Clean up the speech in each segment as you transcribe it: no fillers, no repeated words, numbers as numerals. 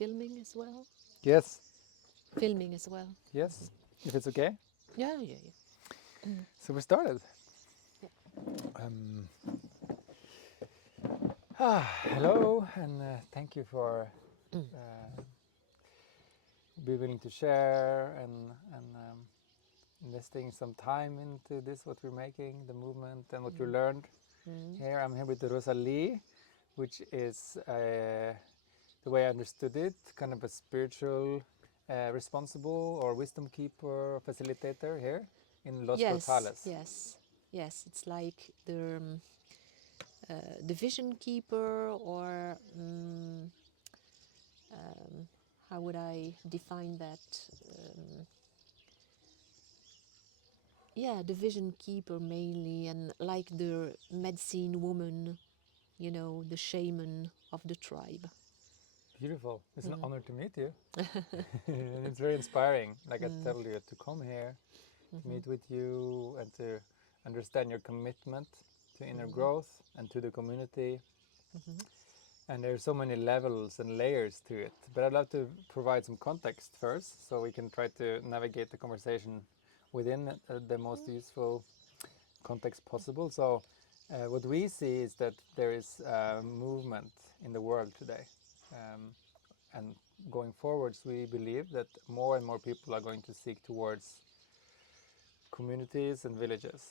filming as well? Yes, Filming as well. yes, if it's okay. Yeah, yeah, yeah. So we started. Yeah. Um, Hello, and thank you for being willing to share and investing some time into this, what we're making, the movement, and what you learned here. I'm here with Rosalie, which is, the way I understood it, kind of a spiritual responsible or wisdom keeper, facilitator here in Los Yes, Portales. yes, yes. It's like the vision keeper, or how would I define that? Yeah, the vision keeper mainly, and like the medicine woman, the shaman of the tribe. Beautiful. It's an honor to meet you. And it's very inspiring, like I told you, to come here, to meet with you, and to understand your commitment to inner growth and to the community. And there's so many levels and layers to it. But I'd love to provide some context first, so we can try to navigate the conversation within the most useful context possible. So, what we see is that there is movement in the world today. Um, and going forwards, we believe that more and more people are going to seek towards communities and villages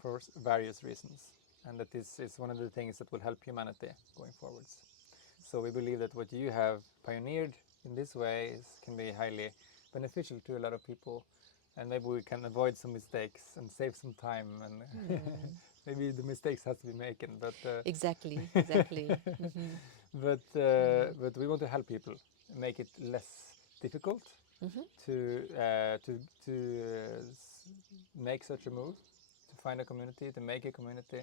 for various reasons. And that this is one of the things that will help humanity going forwards. So we believe that what you have pioneered in this way can be highly beneficial to a lot of people. And maybe we can avoid some mistakes and save some time. And maybe the mistakes has to be made. But Exactly, exactly. but we want to help people make it less difficult to make such a move, to find a community, to make a community,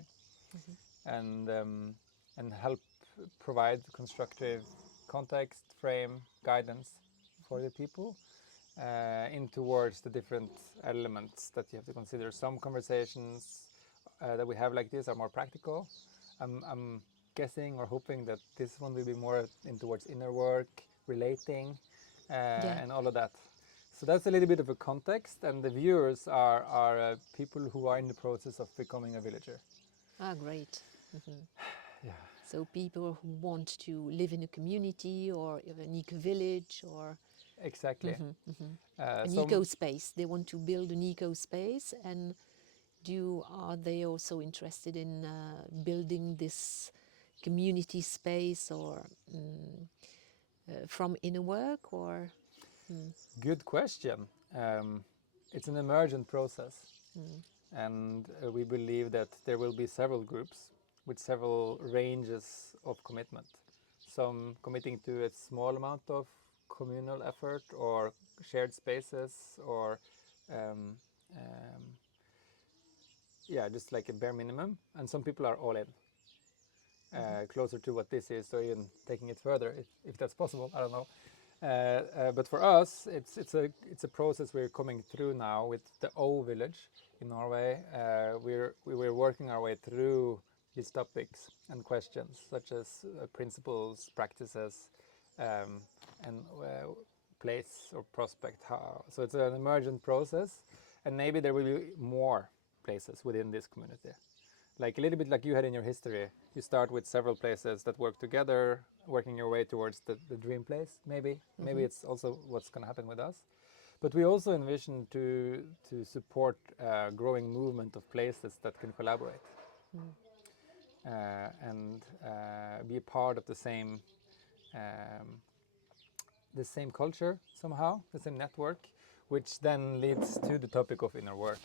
and help provide constructive context, frame, guidance for the people in towards the different elements that you have to consider. Some conversations that we have like this are more practical. I'm guessing or hoping that this one will be more in towards inner work, relating, Yeah. and all of that. So that's a little bit of a context, and the viewers are people who are in the process of becoming a villager. Ah, great. Yeah, So people who want to live in a community or in an eco village or exactly. an eco Some space. They want to build an eco space, and are they also interested in building this community space, or from inner work, or good question. It's an emergent process, and we believe that there will be several groups with several ranges of commitment. Some committing to a small amount of communal effort or shared spaces, or um, um, yeah, just like a bare minimum. And some people are all in, closer to what this is, or even taking it further, if that's possible. I don't know. But for us, it's a process we're coming through now with the O village in Norway. We were working our way through these topics and questions such as principles, practices, and place or prospect. So it's an emergent process, and maybe there will be more places within this community. Like a little bit like you had in your history, you start with several places that work together, working your way towards the dream place. Maybe it's also what's going to happen with us. But we also envision to support a growing movement of places that can collaborate and be a part of um, the same culture somehow, the same network, which then leads to the topic of inner work,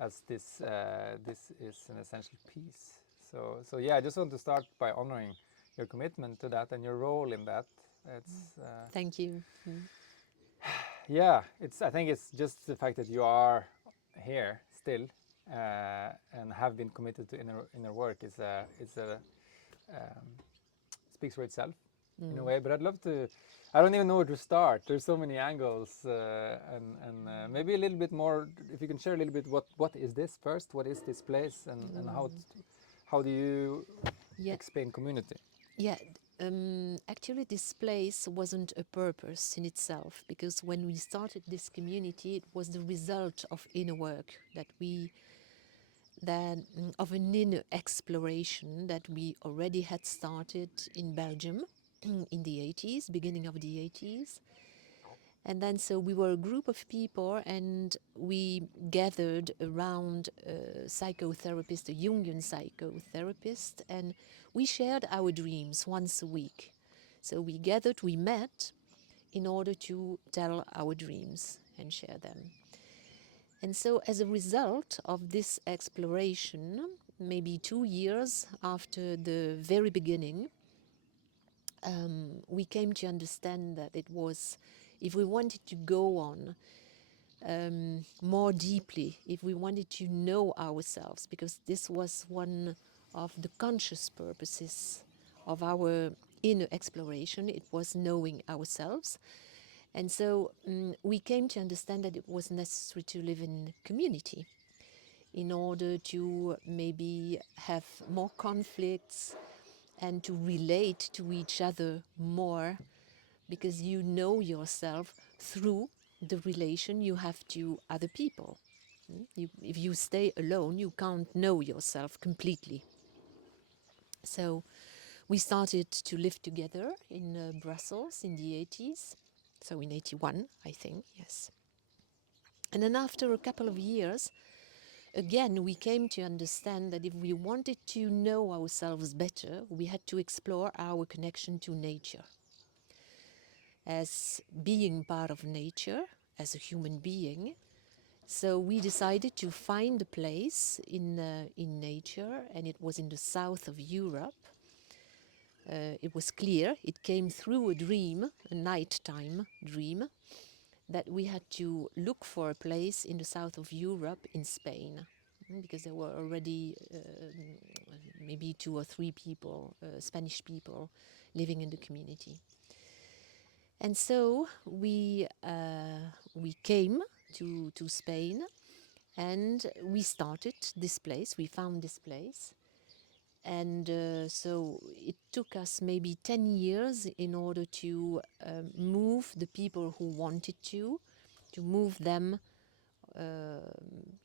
as this is an essential piece. So yeah, I just want to start by honoring your commitment to that and your role in that. It's thank you. yeah, I think it's just the fact that you are here still and have been committed to inner work is um, speaks for itself in a way. But I'd love to. I don't even know where to start. There's so many angles, and maybe a little bit more. If you can share a little bit, what is this first? What is this place, and how do you Yeah, explain community? yeah. Actually, this place wasn't a purpose in itself, because when we started this community, it was the result of inner work of an inner exploration that we already had started in Belgium in the 80s, beginning of the 80s. And then so we were a group of people, and we gathered around a psychotherapist, a Jungian psychotherapist, and we shared our dreams once a week. So we gathered, we met in order to tell our dreams and share them. And so as a result of this exploration, maybe 2 years after the very beginning, we came to understand that it was, if we wanted to go on more deeply, if we wanted to know ourselves, because this was one of the conscious purposes of our inner exploration, it was knowing ourselves. And so we came to understand that it was necessary to live in community in order to maybe have more conflicts and to relate to each other more, because you know yourself through the relation you have to other people. If you stay alone, you can't know yourself completely. So we started to live together in Brussels in the 80s, so in 81, I think, yes. And then after a couple of years, again, we came to understand that if we wanted to know ourselves better, we had to explore our connection to nature. As being part of nature, as a human being, so we decided to find a place in nature, and it was in the south of Europe. It was clear, it came through a dream, a nighttime dream, that we had to look for a place in the south of Europe in Spain, because there were already maybe 2 or 3 people, Spanish people, living in the community. And so we came to Spain, and we started this place, we found this place. And so it took us maybe 10 years in order to move the people who wanted to move them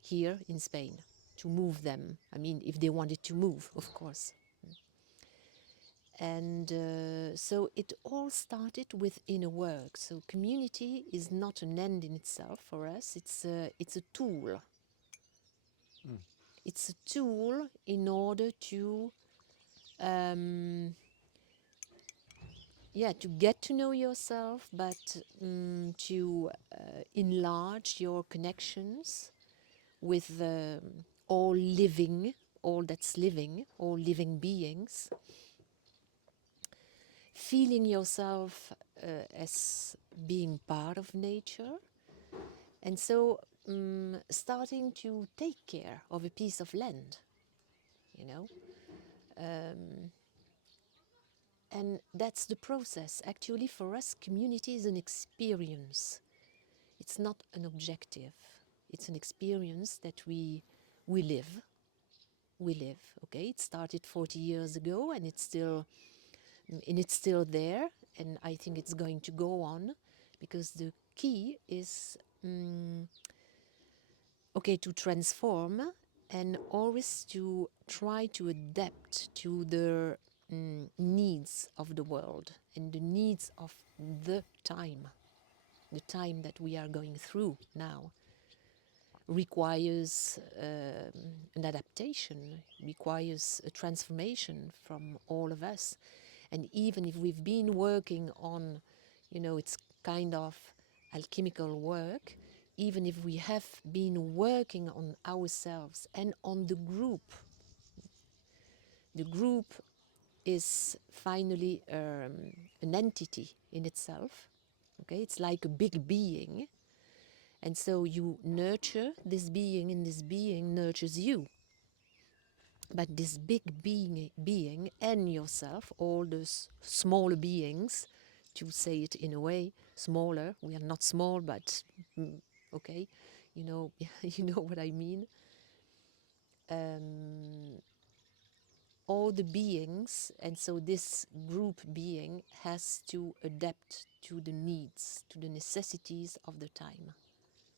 here in Spain, to move them. I mean, if they wanted to move, of course. And so it all started with inner work. So community is not an end in itself for us, it's a tool. It's a tool in order to to get to know yourself, but to enlarge your connections with all living, all that's living, all living beings. Feeling yourself as being part of nature, and so starting to take care of a piece of land, you know. And that's the process. Actually, for us, community is an experience. It's not an objective. It's an experience that we live. We live. Okay, it started 40 years ago, and it's still there. And I think it's going to go on, because the key is to transform, and always to try to adapt to the needs of the world and the needs of the time that we are going through now requires an adaptation, requires a transformation from all of us. And even if we've been working on, it's kind of alchemical work, even if we have been working on ourselves and on the group is finally an entity in itself. Okay, it's like a big being, and so you nurture this being, and this being nurtures you. But this big being and yourself, all those smaller beings, to say it in a way, smaller. We are not small, but okay, you know what I mean. all the beings, and so this group being has to adapt to the needs, to the necessities of the time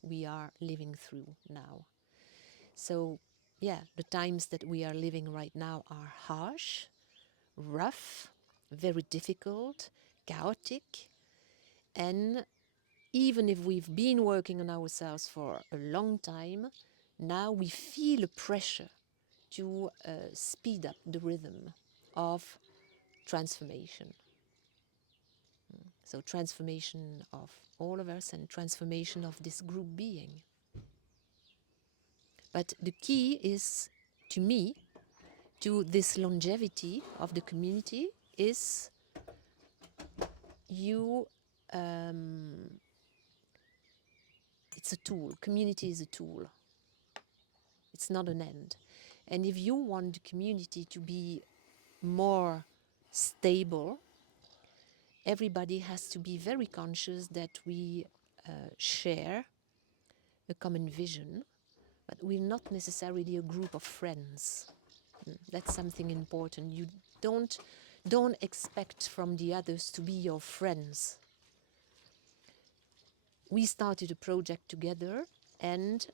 we are living through now. So, yeah, the times that we are living right now are harsh, rough, very difficult, chaotic, and even if we've been working on ourselves for a long time, now we feel a pressure to speed up the rhythm of transformation. So transformation of all of us and transformation of this group being. But the key is, to me, to this longevity of the community is you, it's a tool. Community is a tool. It's not an end. And if you want the community to be more stable, everybody has to be very conscious that we share a common vision, but we're not necessarily a group of friends. That's something important. You don't expect from the others to be your friends. We started a project together and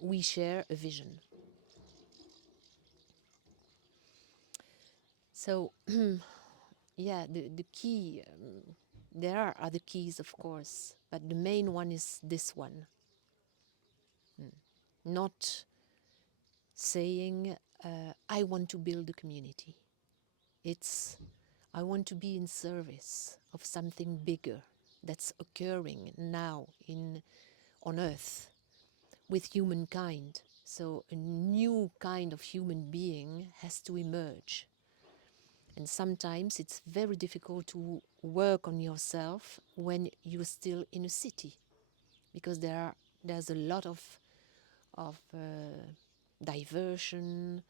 we share a vision. So, yeah, the key, there are other keys, of course, but the main one is this one. Not saying, I want to build a community. It's, I want to be in service of something bigger that's occurring now on Earth with humankind. So a new kind of human being has to emerge. And sometimes it's very difficult to work on yourself when you're still in a city, because there's a lot of diversion.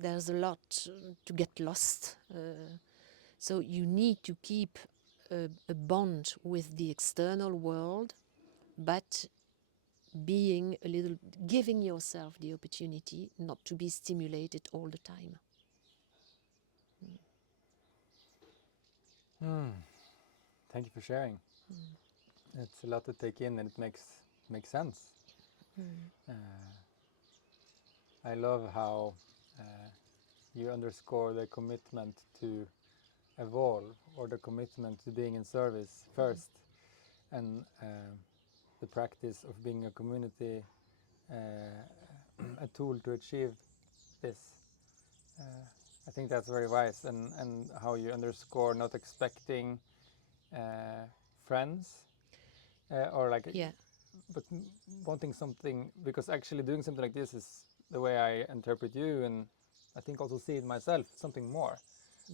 There's a lot to get lost. So you need to keep a bond with the external world, but giving yourself the opportunity not to be stimulated all the time. Thank you for sharing. It's a lot to take in, and it makes sense. I love how you underscore the commitment to evolve, or the commitment to being in service first, and the practice of being a community, a tool to achieve this. I think that's very wise, and how you underscore not expecting friends, or like, Yeah. but wanting something, because actually doing something like this is the way I interpret you, and I think also see it myself, something more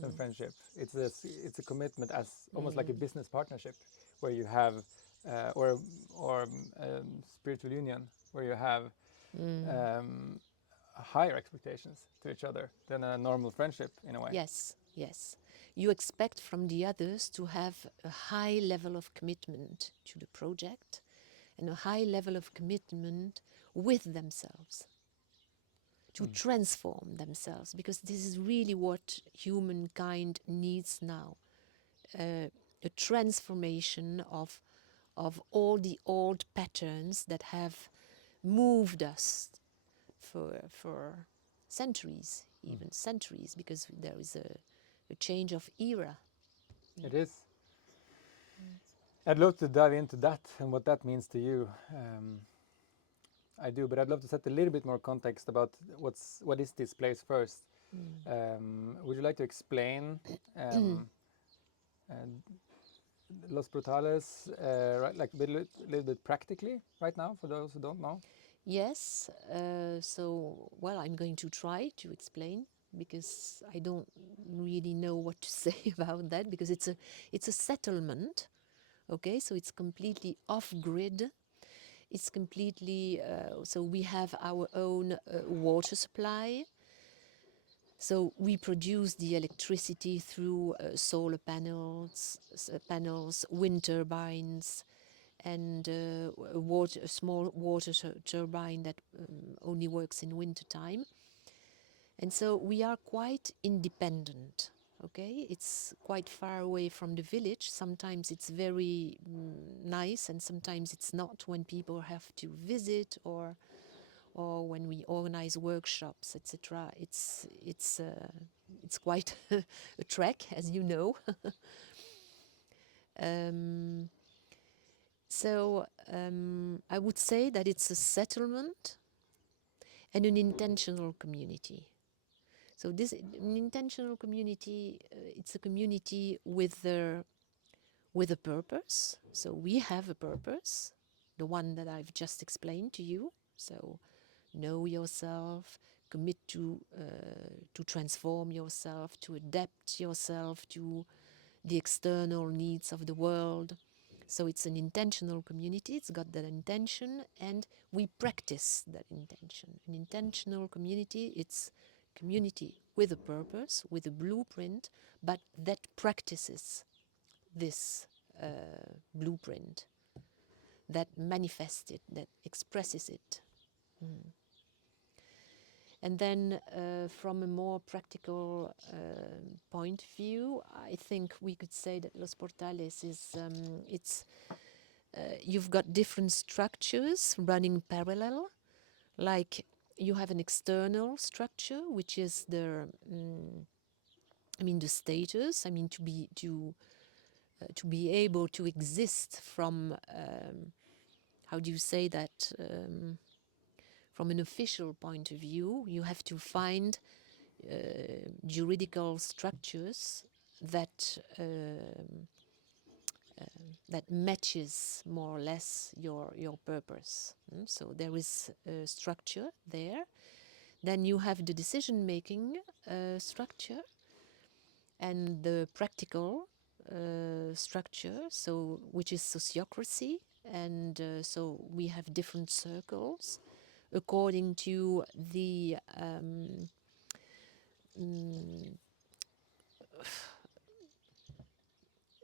than friendship. It's a commitment, as almost like a business partnership, where you have or spiritual union, where you have higher expectations to each other than a normal friendship, in a way. Yes, yes. You expect from the others to have a high level of commitment to the project and a high level of commitment with themselves, to transform themselves, because this is really what humankind needs now. A transformation of all the old patterns that have moved us for centuries, even centuries, because there is a change of era. It is. I'd love to dive into that and what that means to you. I do, but I'd love to set a little bit more context about what is this place first. Would you like to explain Los Brutales, right, like a little bit practically right now, for those who don't know? Yes, so, well, I'm going to try to explain, because I don't really know what to say about that, because it's a settlement, okay? So it's completely off-grid. It's completely, so we have our own water supply. So we produce the electricity through solar panels, wind turbines, and a small water turbine that only works in winter time. And so we are quite independent. Okay, it's quite far away from the village. Sometimes it's very nice, and sometimes it's not when people have to visit, or when we organize workshops, etc. It's quite a trek, as you know. um, I would say that it's a settlement and an intentional community. So this an intentional community, it's a community with a purpose. So we have a purpose, the one that I've just explained to you. So know yourself, commit to transform yourself, to adapt yourself to the external needs of the world. So it's an intentional community, it's got that intention, and we practice that intention. An intentional community, it's community with a purpose, with a blueprint, but that practices this blueprint, that manifests it, that expresses it. And then from a more practical point of view, I think we could say that Los Portales is, you've got different structures running parallel. Like you have an external structure, which is the, the status. To be able to exist from, how do you say that? From an official point of view, you have to find juridical structures that that matches more or less your purpose. So there is a structure there. Then you have the decision-making structure and the practical structure, so which is sociocracy, and so we have different circles according to the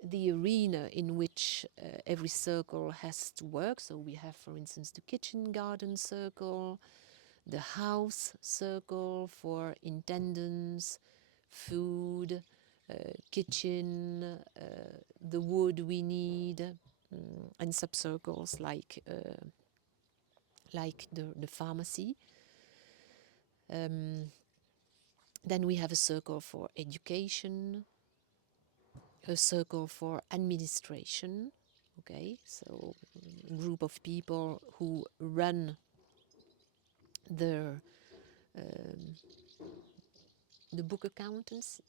the arena in which every circle has to work. So we have, for instance, the kitchen garden circle, the house circle for intendants, food, kitchen, the wood we need, and subcircles like the pharmacy. Then we have a circle for education, a circle for administration. Okay, so a group of people who run the book accountants.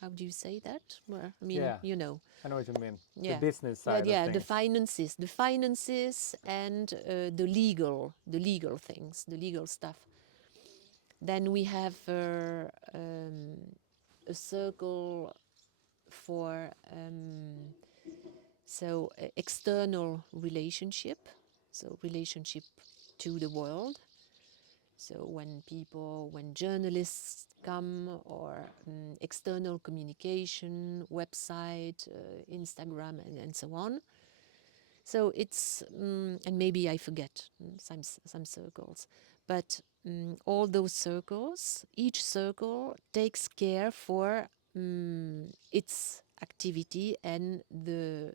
How do you say that? Well, Yeah, you know. I know what you mean. The Yeah, business yeah, side of yeah. things. The finances, and the legal things, the legal stuff. Then we have a circle for external relationship, so relationship to the world. So when journalists come, or external communication, website, Instagram, and so on. So it's, and maybe I forget some circles, but all those circles, each circle takes care for its activity and the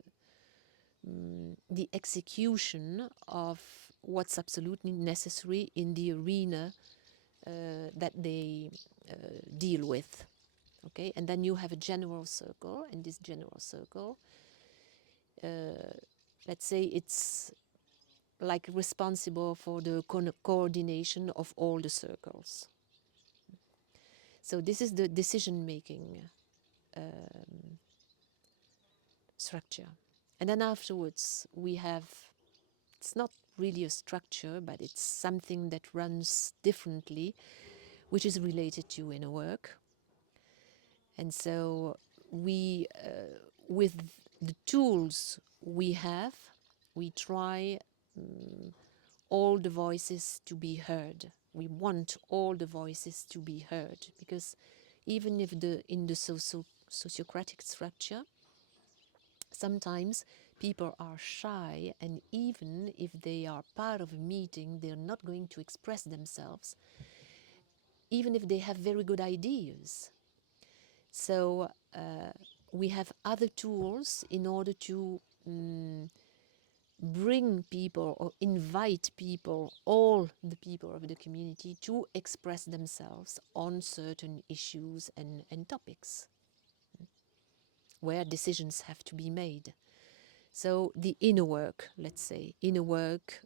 execution of what's absolutely necessary in the arena that they deal with. Okay, and then you have a general circle, and this general circle, let's say it's like responsible for the coordination of all the circles. So this is the decision-making structure. And then afterwards we have, it's not really a structure, but it's something that runs differently, which is related to inner work. And so we, with the tools we have, we try all the voices to be heard. We want all the voices to be heard, because even if in the sociocratic structure, sometimes people are shy, and even if they are part of a meeting, they're not going to express themselves. even if they have very good ideas. So we have other tools in order to bring people or invite people, all the people of the community, to express themselves on certain issues and topics where decisions have to be made. So the inner work, let's say, inner work,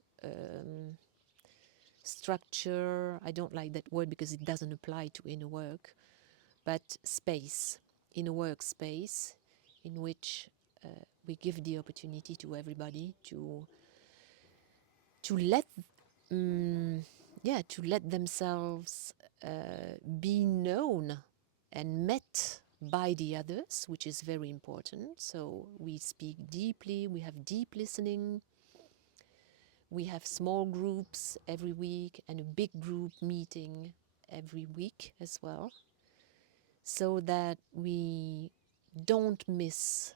structure, I don't like that word because it doesn't apply to inner work, but space, inner work space in which we give the opportunity to everybody to let to let themselves be known and met by the others, which is very important. So we speak deeply, we have deep listening, we have small groups every week and a big group meeting every week as well, so that we don't miss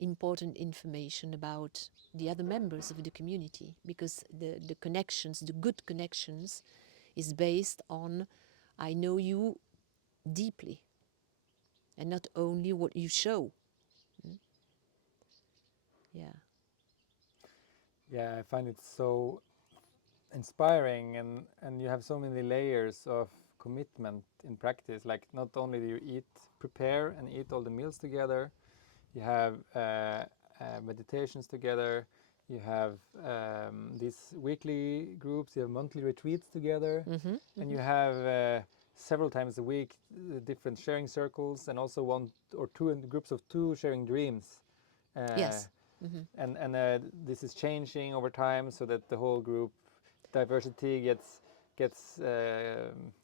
important information about the other members of the community, because the connections, the good connections, is based on I know you deeply and not only what you show. Yeah. Yeah, I find it so inspiring, and you have so many layers of commitment in practice. Like, not only do you prepare and eat all the meals together, you have meditations together, you have these weekly groups, you have monthly retreats together, and you have several times a week different sharing circles, and also one or two in groups of two sharing dreams. Yes. And this is changing over time, so that the whole group diversity gets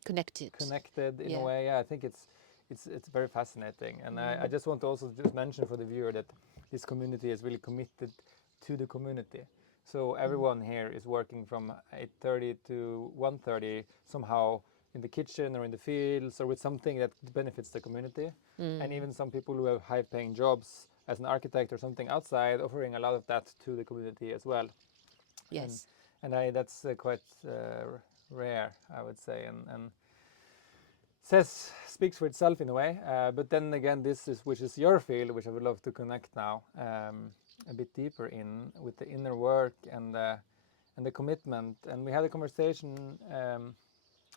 connected in a Yeah. way. Yeah, I think it's very fascinating, and I just want to also just mention for the viewer that this community is really committed to the community. So everyone here is working from 8:30 to 1:30 somehow in the kitchen or in the fields or with something that benefits the community. And even some people who have high-paying jobs as an architect or something outside, offering a lot of that to the community as well. Yes. And that's quite rare, I would say, and speaks for itself in a way. But then again, which is your field, which I would love to connect now a bit deeper in, with the inner work and the commitment. And we had a conversation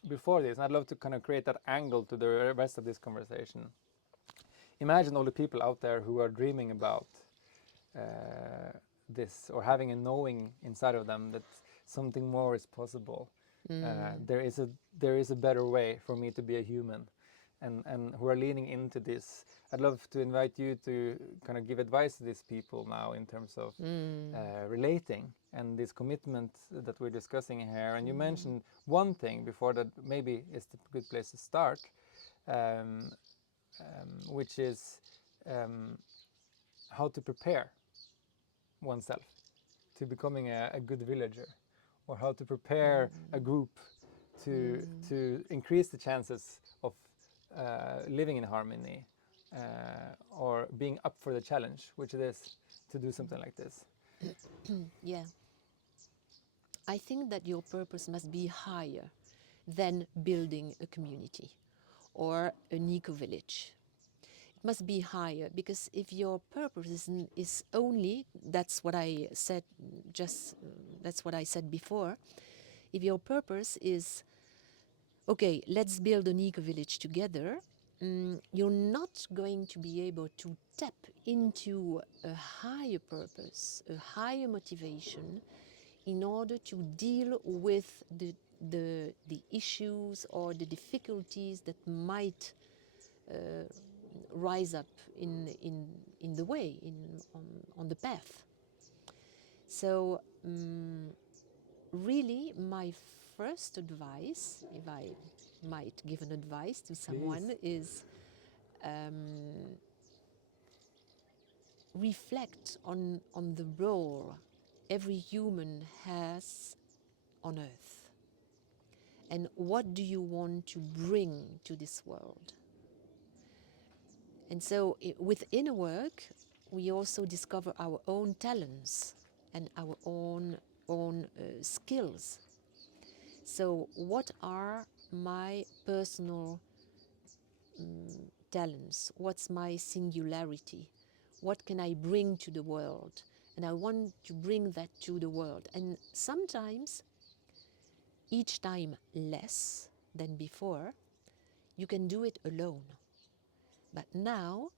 before this, and I'd love to kind of create that angle to the rest of this conversation. Imagine all the people out there who are dreaming about this, or having a knowing inside of them that something more is possible. There is a better way for me to be a human, and who are leaning into this. I'd love to invite you to kind of give advice to these people now in terms of relating and this commitment that we're discussing here. And you mentioned one thing before that maybe is the good place to start, which is how to prepare oneself to becoming a good villager, or how to prepare a group to increase the chances of living in harmony, or being up for the challenge, which it is to do something like this. Yeah. I think that your purpose must be higher than building a community or an eco-village. It must be higher, because if your purpose is only, that's what I said that's what I said before. If your purpose is, okay, let's build an eco-village together, you're not going to be able to tap into a higher purpose, a higher motivation, in order to deal with the issues or the difficulties that might rise up in the way, on the path. So really, my first advice, if I might give an advice to someone, is reflect on the role every human has on Earth. And what do you want to bring to this world? And so with inner work, we also discover our own talents and our own skills. So what are my personal talents? What's my singularity? What can I bring to the world? And I want to bring that to the world. And sometimes, each time less than before, you can do it alone. But now,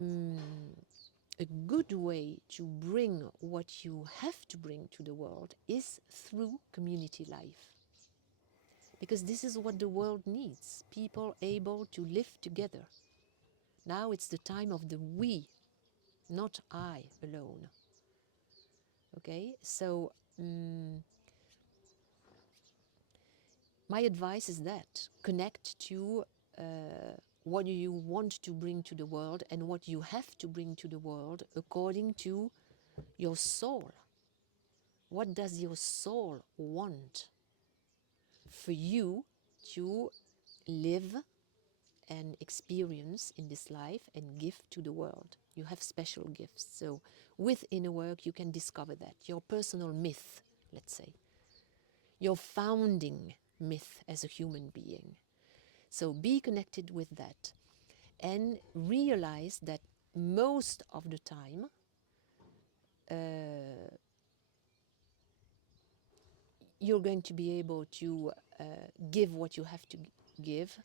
a good way to bring what you have to bring to the world is through community life. Because this is what the world needs, people able to live together. Now it's the time of the we, not I alone. Okay, so my advice is that connect to what you want to bring to the world and what you have to bring to the world according to your soul. What does your soul want for you to live and experience in this life and give to the world? You have special gifts. So with inner work, you can discover that. Your personal myth, let's say. Your founding myth as a human being. So be connected with that and realize that most of the time you're going to be able to give what you have to give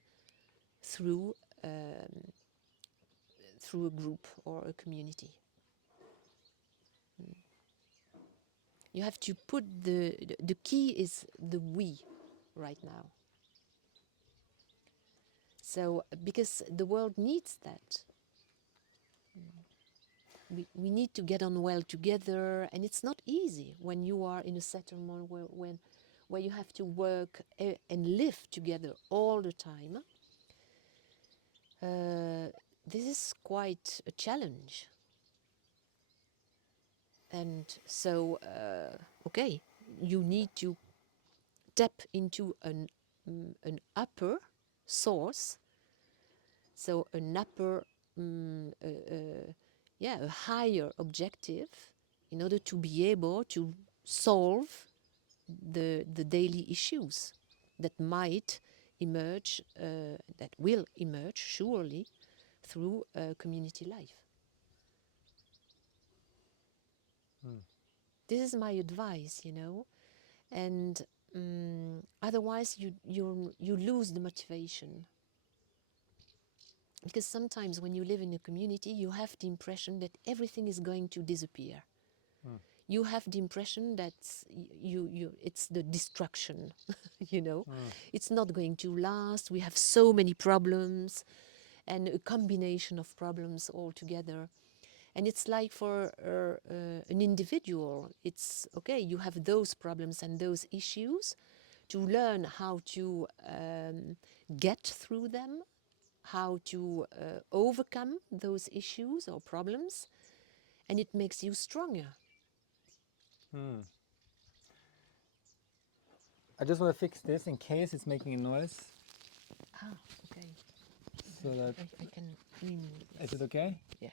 through through a group or a community. You have to put the key is the we right now. So because the world needs that. We need to get on well together, and it's not easy when you are in a settlement where you have to work and live together all the time. This is quite a challenge. And so, okay, you need to tap into an upper source, so an upper, a higher objective, in order to be able to solve the daily issues that might emerge, that will emerge surely through community life. This is my advice, you know, and otherwise you lose the motivation. Because sometimes when you live in a community, you have the impression that everything is going to disappear. You have the impression that it's the destruction, you know. It's not going to last. We have so many problems and a combination of problems all together. And it's like for an individual, it's okay, you have those problems and those issues. To learn how to get through them, how to overcome those issues or problems, and it makes you stronger. I just want to fix this in case it's making a noise. Ah, okay. So that I can remove this. is it okay? Yeah.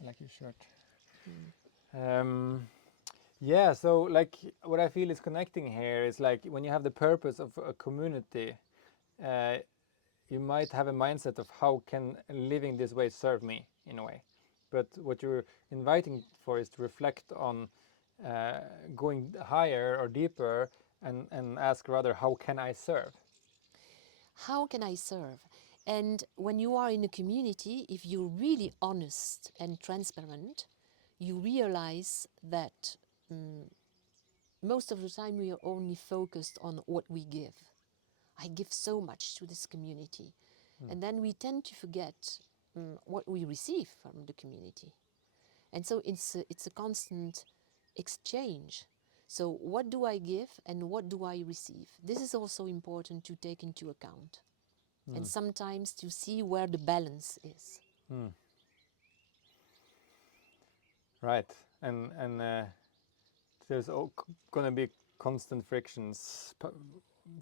I like your shirt. Yeah, so like what I feel is connecting here is like when you have the purpose of a community, you might have a mindset of how can living this way serve me in a way. But what you're inviting for is to reflect on going higher or deeper and ask rather, how can I serve? How can I serve? And when you are in a community, if you're really honest and transparent, you realize that most of the time we are only focused on what we give. I give so much to this community. And then we tend to forget what we receive from the community. And so it's a constant exchange. So what do I give and what do I receive? This is also important to take into account. And sometimes to see where the balance is. Right, and there's going to be constant frictions,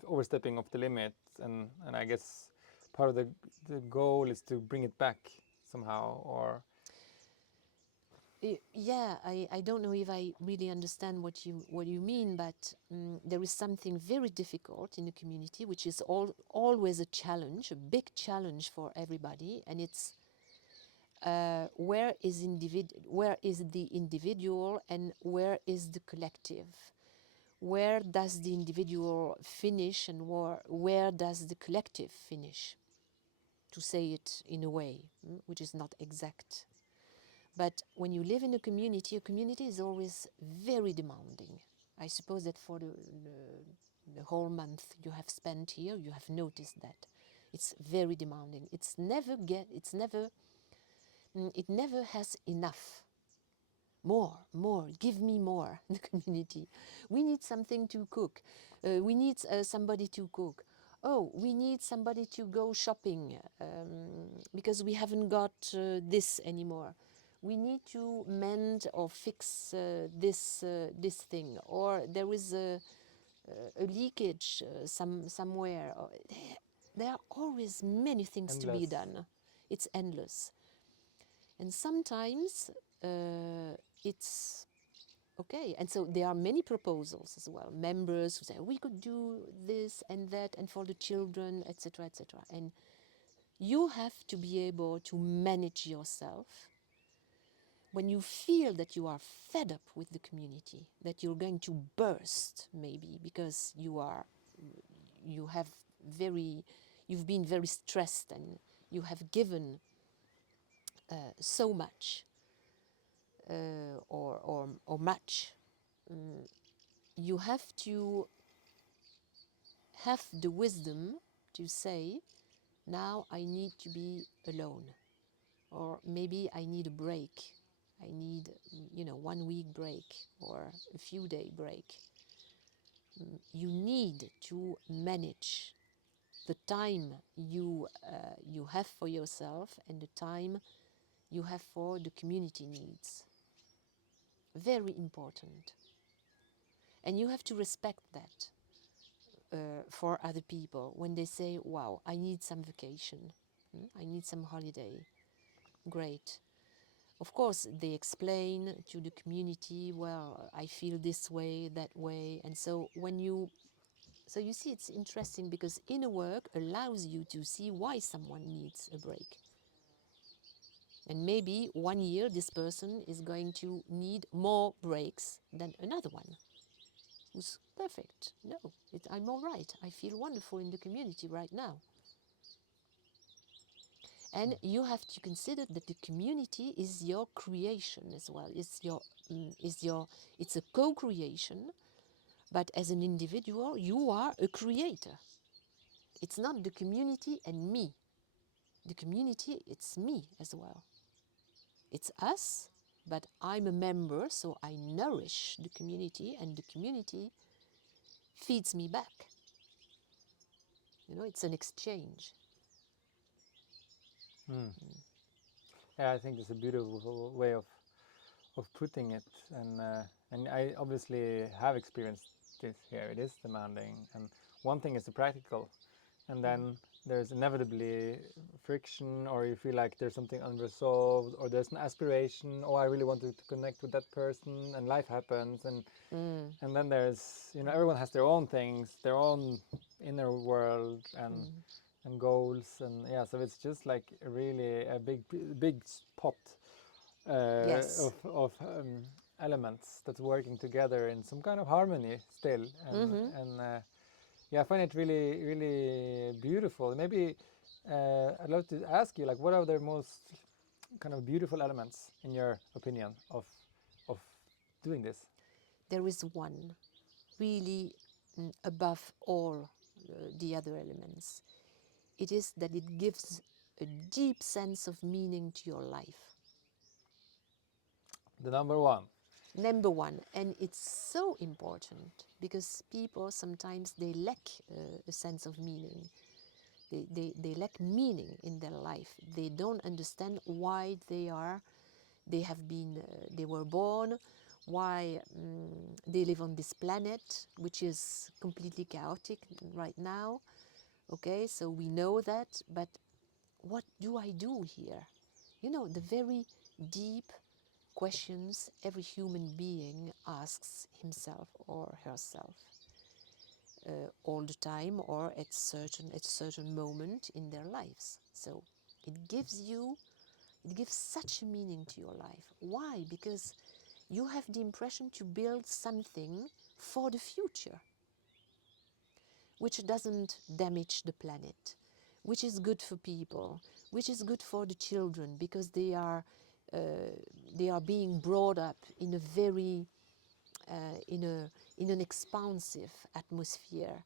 overstepping of the limit, and I guess part of the goal is to bring it back somehow, or Yeah, I don't know if I really understand what you mean, but there is something very difficult in the community, which is always a challenge, a big challenge for everybody, and it's where is the individual and where is the collective? Where does the individual finish and where does the collective finish? To say it in a way which is not exact. But when you live in a community is always very demanding. I suppose that for the whole month you have spent here, you have noticed that it's very demanding. It never has enough. More, give me more. The community. We need something to cook. We need somebody to cook. Oh, we need somebody to go shopping because we haven't got this anymore. We need to mend or fix this thing, or there is a leakage somewhere. There are always many things to be Endless. done. It's endless, and sometimes it's okay. And so there are many proposals as well. Members who say we could do this and that, and for the children, etc., etc. And you have to be able to manage yourself when you feel that you are fed up with the community, that you're going to burst maybe because you've been very stressed and you have given so much or much. You have to have the wisdom to say, now I need to be alone, or maybe I need a break. I need, 1 week break or a few day break. You need to manage the time you have for yourself and the time you have for the community needs. Very important. And you have to respect that for other people when they say, wow, I need some vacation, I need some holiday. Great. Of course, they explain to the community, well, I feel this way, that way. And so so you see, it's interesting because inner work allows you to see why someone needs a break. And maybe 1 year this person is going to need more breaks than another one who's perfect. No, I'm all right. I feel wonderful in the community right now. And you have to consider that the community is your creation as well. It's a co-creation, but as an individual, you are a creator. It's not the community and me. The community, it's me as well. It's us, but I'm a member, so I nourish the community, and the community feeds me back. It's an exchange. Yeah, I think it's a beautiful way of putting it, and I obviously have experienced this here. It is demanding, and one thing is the practical, and then there's inevitably friction, or you feel like there's something unresolved, or there's an aspiration, oh, I really wanted to connect with that person, and life happens, and then there's, everyone has their own things, their own inner world, and goals, and yeah, so it's just like really a big pot Yes. of elements that's working together in some kind of harmony still, and yeah, I find it really, really beautiful. Maybe I'd love to ask you, like, what are the most kind of beautiful elements, in your opinion, of doing this? There is one, really above all the other elements. It is that it gives a deep sense of meaning to your life. The number one. Number one, and it's so important because people sometimes they lack a sense of meaning. They lack meaning in their life. They don't understand why they were born, why they live on this planet, which is completely chaotic right now. Okay, so we know that, but what do I do here? The very deep questions every human being asks himself or herself all the time, or at certain moment in their lives. So it gives such a meaning to your life. Why? Because you have the impression to build something for the future, which doesn't damage the planet, which is good for people, which is good for the children, because they are being brought up in a very in an expansive atmosphere.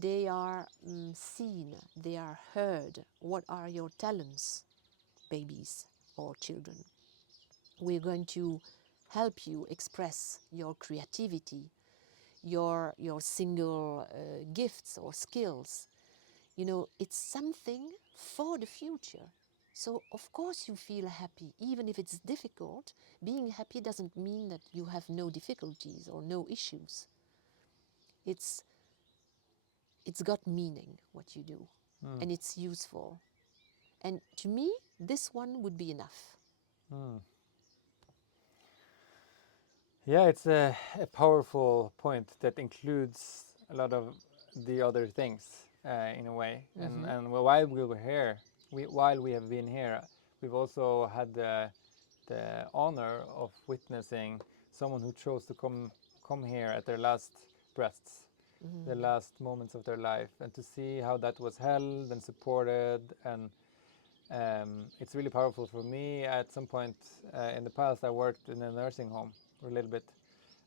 They are seen, they are heard. What are your talents, babies or children? We're going to help you express your creativity, your single gifts or skills. You know, it's something for the future. So of course you feel happy, even if it's difficult. Being happy doesn't mean that you have no difficulties or no issues. It's got meaning what you do, and it's useful. And to me, this one would be enough. Yeah, it's a powerful point that includes a lot of the other things in a way. And while we were here, while we have been here, we've also had the honor of witnessing someone who chose to come here at their last breaths, the last moments of their life, and to see how that was held and supported. And it's really powerful for me. At some point in the past, I worked in a nursing home for a little bit,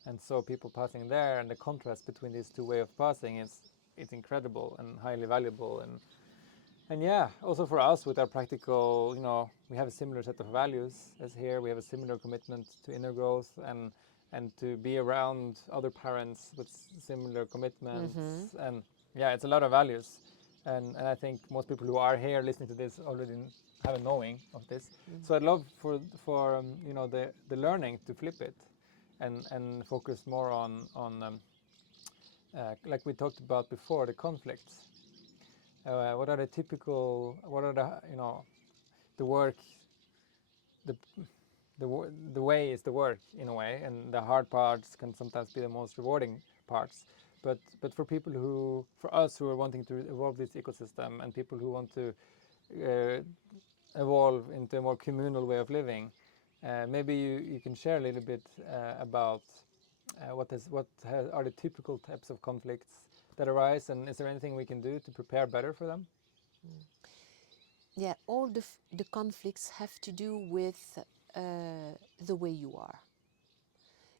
and saw people passing there, and the contrast between these two ways of passing is it's incredible and highly valuable. And yeah, also for us with our practical, we have a similar set of values as here. We have a similar commitment to inner growth and to be around other parents with similar commitments. And yeah, it's a lot of values. And I think most people who are here listening to this already have a knowing of this. So I'd love for the learning to flip it and focus more on like we talked about before, the conflicts. What are the work, the way is the work in a way, and the hard parts can sometimes be the most rewarding parts. But for people for us who are wanting to evolve this ecosystem, and people who want to evolve into a more communal way of living, maybe you can share a little bit about what are the typical types of conflicts that arise, and is there anything we can do to prepare better for them? Yeah, all the conflicts have to do with the way you are,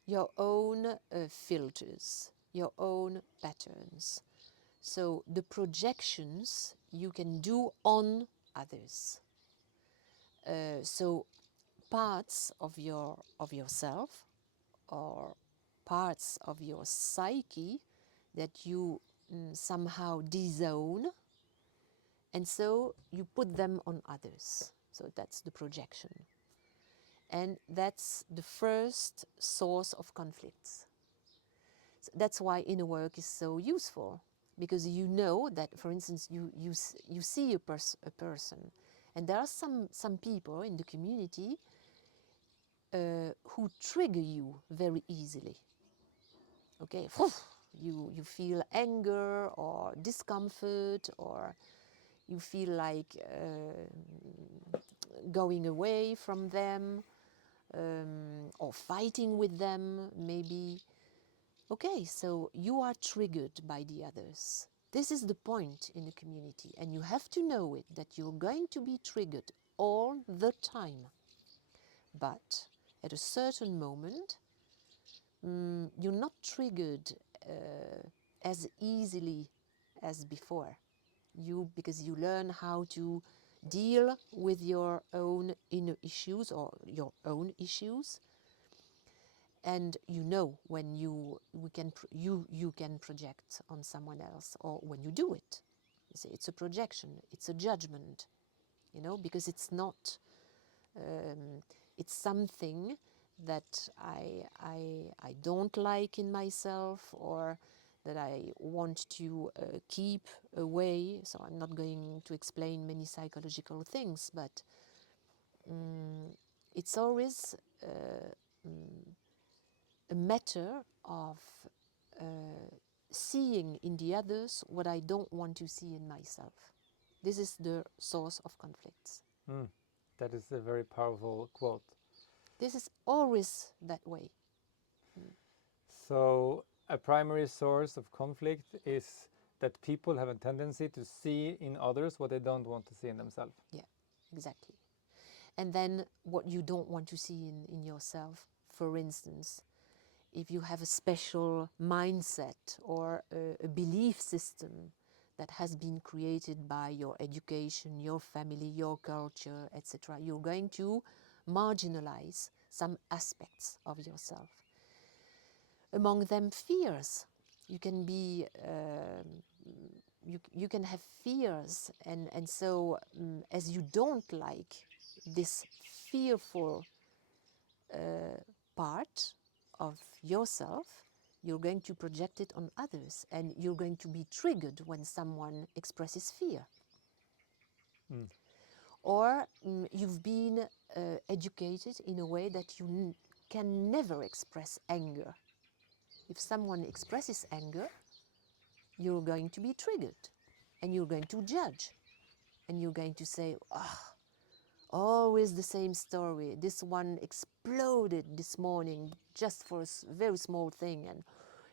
your own filters, your own patterns. So the projections you can do on others. So parts of yourself, or parts of your psyche that you somehow disown, and so you put them on others. So that's the projection. And that's the first source of conflicts. So that's why inner work is so useful, because you know that, for instance, you see a person, and there are some people in the community who trigger you very easily. Okay, you feel anger or discomfort, or you feel like going away from them, or fighting with them, maybe. Okay, so you are triggered by the others. This is the point in the community, and you have to know it, that you're going to be triggered all the time. But at a certain moment, you're not triggered as easily as before. Because you learn how to deal with your own inner issues or your own issues, and you know when you can project on someone else, or when you do it. It's a projection, it's a judgment, because it's not. It's something that I don't like in myself, or that I want to keep away. So I'm not going to explain many psychological things, but it's always a matter of seeing in the others what I don't want to see in myself. This is the source of conflicts. That is a very powerful quote. This is always that way. So a primary source of conflict is that people have a tendency to see in others what they don't want to see in themselves. Yeah, exactly. And then what you don't want to see in yourself, for instance, if you have a special mindset or a belief system that has been created by your education, your family, your culture, etc., you're going to marginalize some aspects of yourself. Among them, fears. You can be, you can have fears, and so as you don't like this fearful part of yourself, you're going to project it on others, and you're going to be triggered when someone expresses fear. Or you've been educated in a way that you can never express anger. If someone expresses anger, you're going to be triggered, and you're going to judge, and you're going to say, oh, always the same story. This one exploded this morning just for a very small thing, and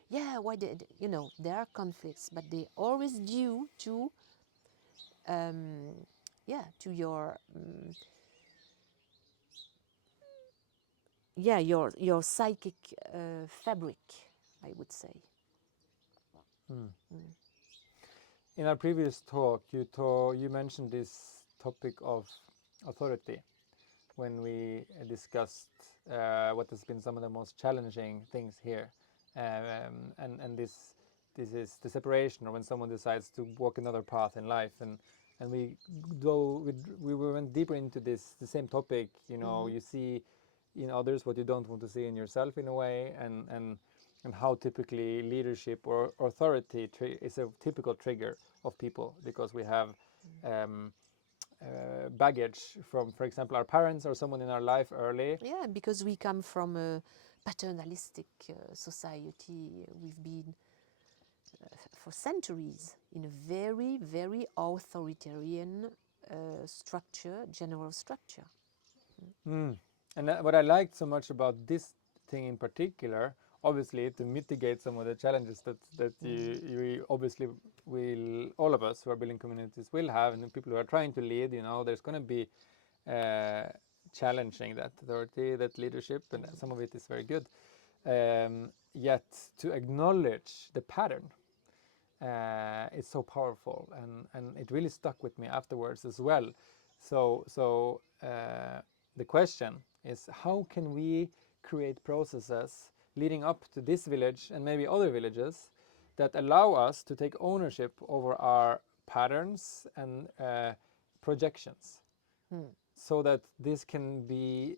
yeah, why did, you know, there are conflicts, but they're always due to to your your psychic fabric, I would say. In our previous talk, you mentioned this topic of authority when we discussed what has been some of the most challenging things here, and this is the separation, or when someone decides to walk another path in life, and we went deeper into this the same topic. You know, you see in others what you don't want to see in yourself in a way, and how typically leadership or authority is a typical trigger of people, because we have baggage from, for example, our parents or someone in our life early. Yeah, because we come from a paternalistic society. We've been for centuries in a very, very authoritarian structure, general structure. And what I liked so much about this thing in particular, obviously to mitigate some of the challenges that you obviously will, all of us who are building communities will have, and the people who are trying to lead, you know, there's going to be challenging that authority, that leadership, and some of it is very good. Yet to acknowledge the pattern is so powerful, and it really stuck with me afterwards as well. So the question is, how can we create processes leading up to this village and maybe other villages that allow us to take ownership over our patterns and projections, so that this can be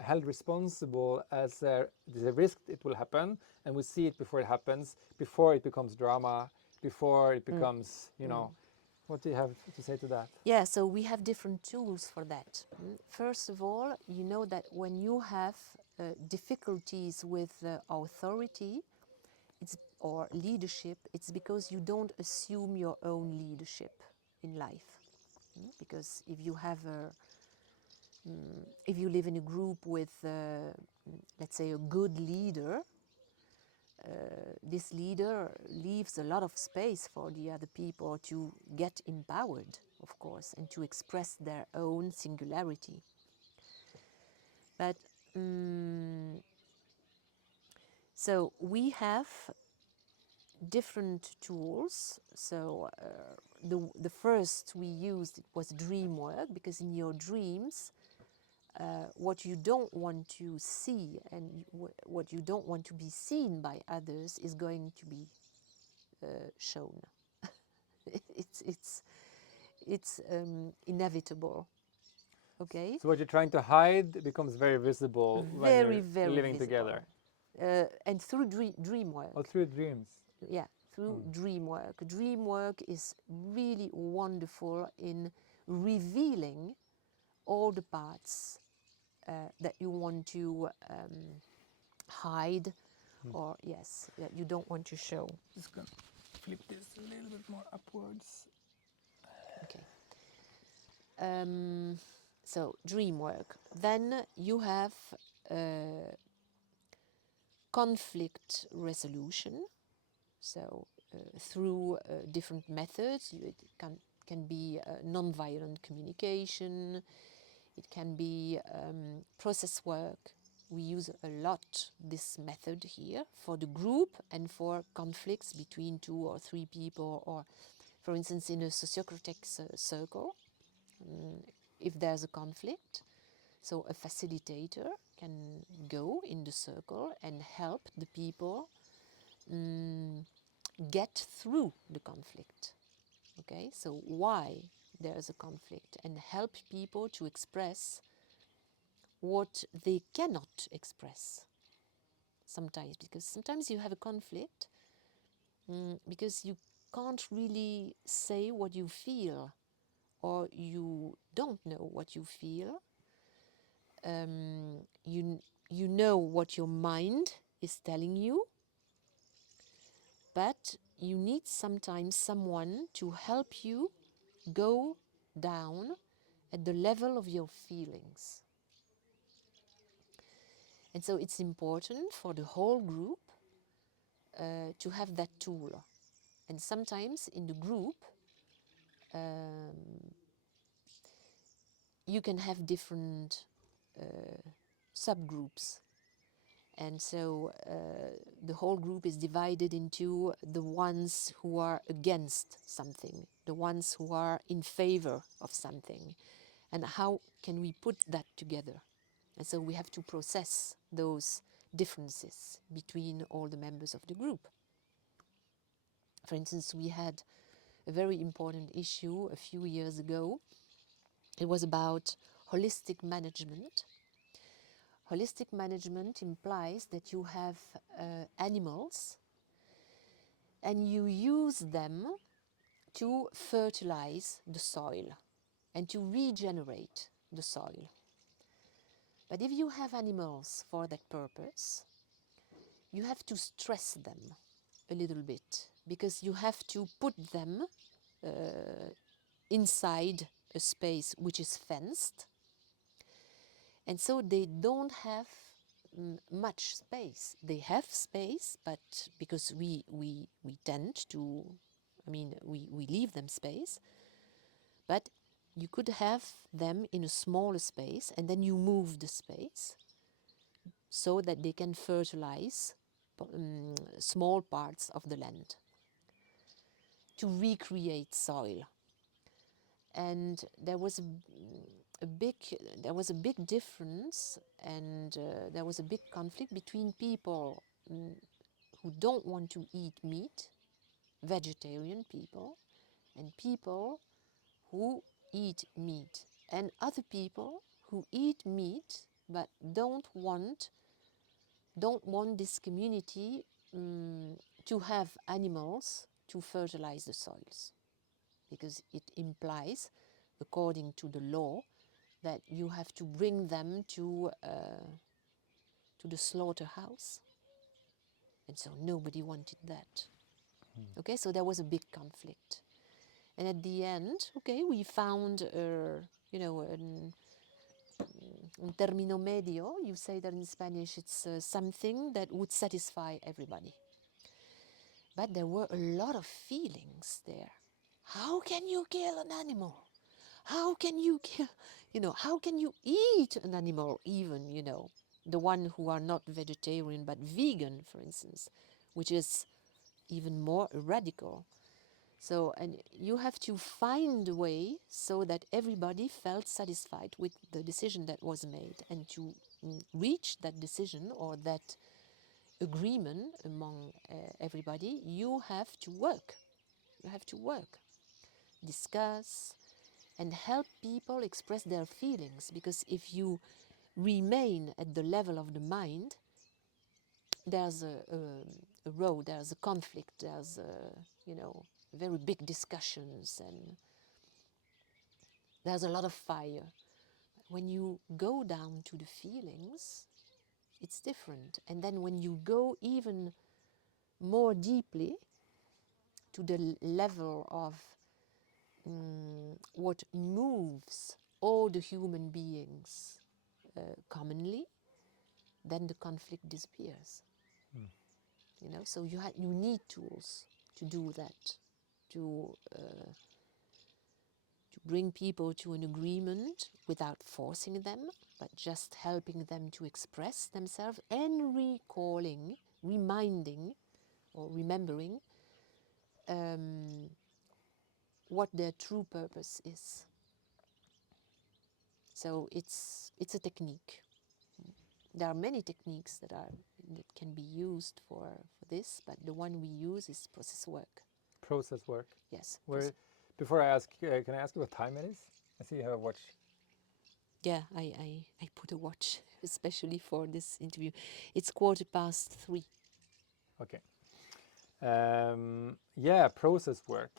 held responsible as the risk it will happen, and we see it before it happens, before it becomes drama, before it becomes, you know. What do you have to say to that? Yeah, so we have different tools for that. First of all, you know that when you have difficulties with authority or leadership, it's because you don't assume your own leadership in life. Because if you have if you live in a group with, let's say, a good leader, this leader leaves a lot of space for the other people to get empowered, of course, and to express their own singularity. But so we have different tools. So the first we used was dream work, because in your dreams, what you don't want to see and what you don't want to be seen by others is going to be shown. it's inevitable. Okay. So what you're trying to hide becomes very visible when Very, you're very living visible. together. And through dream work. Or through dreams. Yeah, through dream work. Dream work is really wonderful in revealing all the parts that you want to hide, or yes, that you don't want to show. Just gonna flip this a little bit more upwards. Okay. So dream work. Then you have conflict resolution. So through different methods, it can be non-violent communication. It can be process work. We use a lot this method here for the group and for conflicts between 2 or 3 people, or for instance in a Sociocratic circle, if there's a conflict. So a facilitator can go in the circle and help the people get through the conflict. Okay, so why there's a conflict, and help people to express what they cannot express sometimes, because sometimes you have a conflict because you can't really say what you feel, or you don't know what you feel. You know what your mind is telling you, but you need sometimes someone to help you go down at the level of your feelings. And so it's important for the whole group to have that tool. And sometimes in the group, you can have different subgroups. And so the whole group is divided into the ones who are against something, the ones who are in favor of something. And how can we put that together? And so we have to process those differences between all the members of the group. For instance, we had a very important issue a few years ago. It was about holistic management. Holistic management implies that you have animals and you use them to fertilize the soil and to regenerate the soil. But if you have animals for that purpose, you have to stress them a little bit, because you have to put them inside a space which is fenced, and so they don't have much space. They have space, but because we tend to, we leave them space, but you could have them in a smaller space, and then you move the space so that they can fertilize small parts of the land to recreate soil. And there was a big difference, and there was a big conflict between people who don't want to eat meat, vegetarian people, and people who eat meat, and other people who eat meat but don't want this community to have animals to fertilize the soils, because it implies, according to the law, that you have to bring them to the slaughterhouse, and so nobody wanted that. Okay, so there was a big conflict, and at the end, okay, we found un término medio. You say that in Spanish. It's something that would satisfy everybody. But there were a lot of feelings there. How can you kill an animal? How can you kill, how can you eat an animal even, the one who are not vegetarian but vegan, for instance, which is even more radical. So, and you have to find a way so that everybody felt satisfied with the decision that was made, and to reach that decision or that agreement among everybody, you have to work. You have to work, discuss, and help people express their feelings, because if you remain at the level of the mind, there's a road, there's a conflict, there's very big discussions, and there's a lot of fire. when you go down to the feelings, it's different. And then when you go even more deeply to the level of what moves all the human beings commonly, then the conflict disappears. You know, so you need tools to do that, to bring people to an agreement without forcing them, but just helping them to express themselves and recalling, reminding, or remembering what their true purpose is. So it's a technique. There are many techniques that can be used for this, but the one we use is process work. Process work. Yes. Before I ask, can I ask you what time it is? I see you have a watch. Yeah, I put a watch especially for this interview. It's 3:15. Okay. Yeah, process work.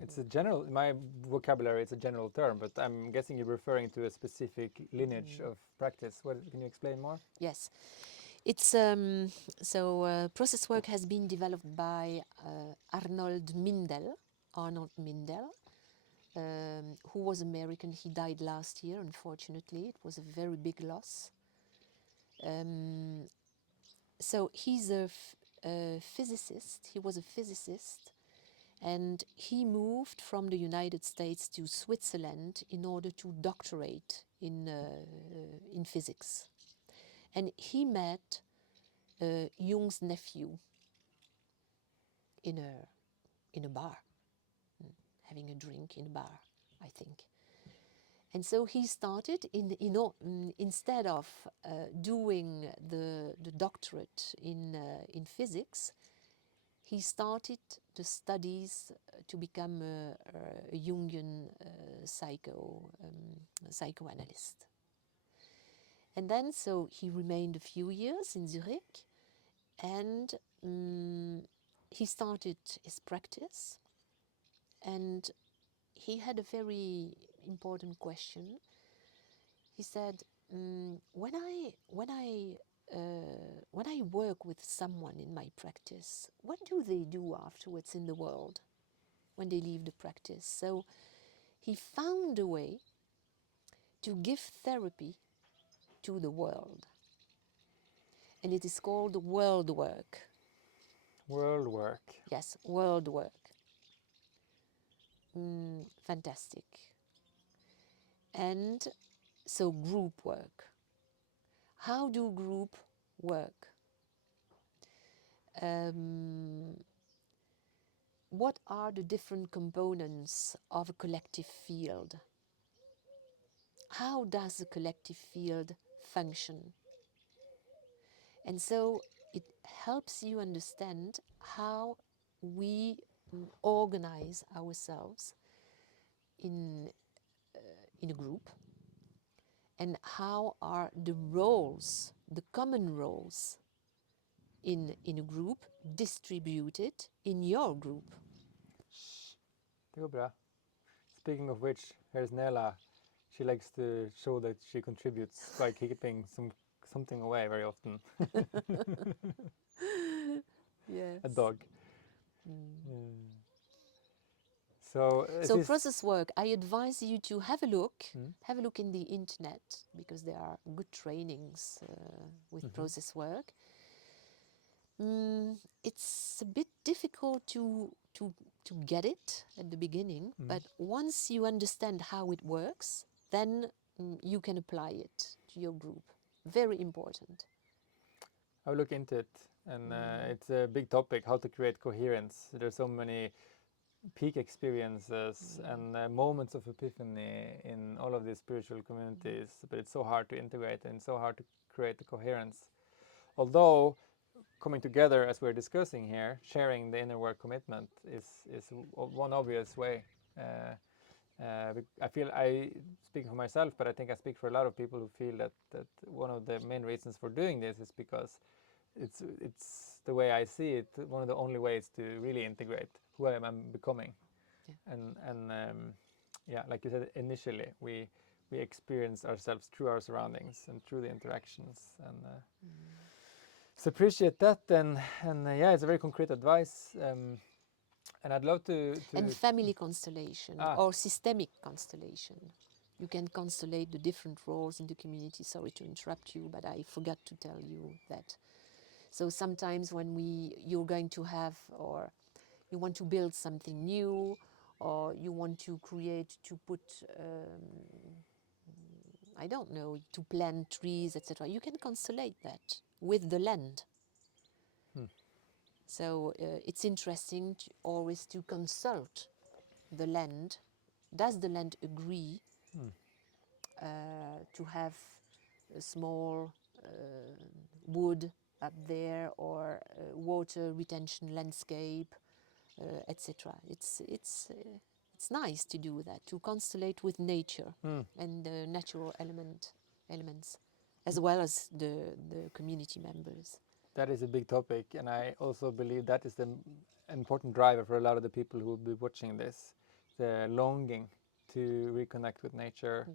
It's a general, in my vocabulary, it's a general term, but I'm guessing you're referring to a specific lineage of practice. Well, can you explain more? Yes. It's process work has been developed by Arnold Mindel, who was American. He died last year, unfortunately. It was a very big loss. So he's a physicist. He was a physicist, and he moved from the United States to Switzerland in order to doctorate in physics. And he met Jung's nephew in a bar, having a drink in a bar, I think. And so he started, instead of doing the doctorate in physics, he started the studies to become a Jungian psychoanalyst. And then, so he remained a few years in Zurich, and he started his practice, and he had a very important question. He said, when I work with someone in my practice, what do they do afterwards in the world when they leave the practice? So he found a way to give therapy to the world, and it is called world work. World work. Yes, world work. Fantastic. And so group work. How do group work? What are the different components of a collective field? How does a collective field function? And so it helps you understand how we organize ourselves in a group, and how are the roles, the common roles in a group distributed in your group. Det går bra. Speaking of which, here's Nela. She likes to show that she contributes by keeping something away very often. Yes. A dog. So process work, I advise you to have a look in the internet, because there are good trainings with process work. It's a bit difficult to get it at the beginning, but once you understand how it works, then you can apply it to your group. Very important. I'll look into it, and it's a big topic, how to create coherence. There's so many peak experiences and moments of epiphany in all of these spiritual communities, but it's so hard to integrate and so hard to create the coherence. Although coming together, as we're discussing here, sharing the inner work commitment is one obvious way. I feel, speaking for myself, but I think I speak for a lot of people who feel that one of the main reasons for doing this is because it's the way I see it, one of the only ways to really integrate who I am becoming. Yeah. And yeah, like you said initially, we we experience ourselves through our surroundings and through the interactions. And so appreciate that. And yeah, it's a very concrete advice. And I'd love to And family constellation Ah. or systemic constellation. You can constellate the different roles in the community. Sorry to interrupt you, but I forgot to tell you that. So sometimes when you're going to have, or you want to build something new, or you want to create, to put, I don't know, to plant trees, etc. You can constellate that with the land. So it's interesting always to consult the land. Does the land agree to have a small wood up there, or water retention landscape, etc. It's nice to do that, to constellate with nature and the natural elements, as well as the community members. That is a big topic, and I also believe that is the important driver for a lot of the people who will be watching this, the longing to reconnect with nature.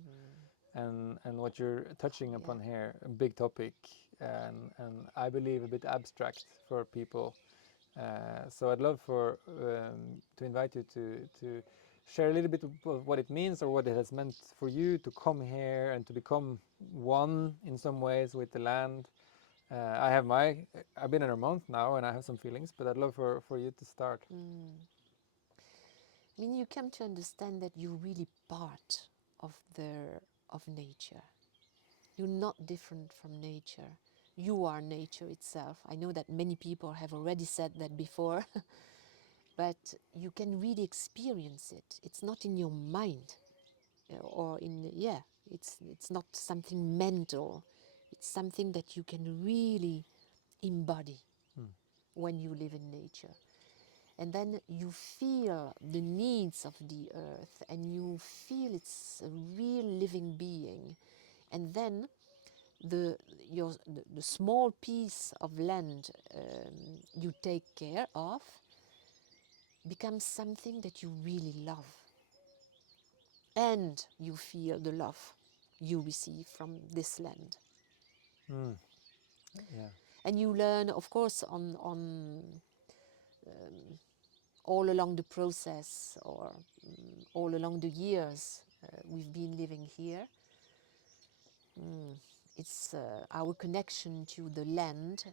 And what you're touching upon here, a big topic, and I believe a bit abstract for people. So I'd love to invite you to share a little bit of what it means, or what it has meant for you to come here and to become one in some ways with the land. I've been in a month now, and I have some feelings, but I'd love for you to start. I mean, you come to understand that you're really part of nature. You're not different from nature. You are nature itself. I know that many people have already said that before, but you can really experience it. It's not in your mind, or it's not something mental. It's something that you can really embody when you live in nature. And then you feel the needs of the earth, and you feel it's a real living being. And then the small piece of land you take care of becomes something that you really love. And you feel the love you receive from this land. Yeah. And you learn, of course, on all along the process, or all along the years we've been living here. It's our connection to the land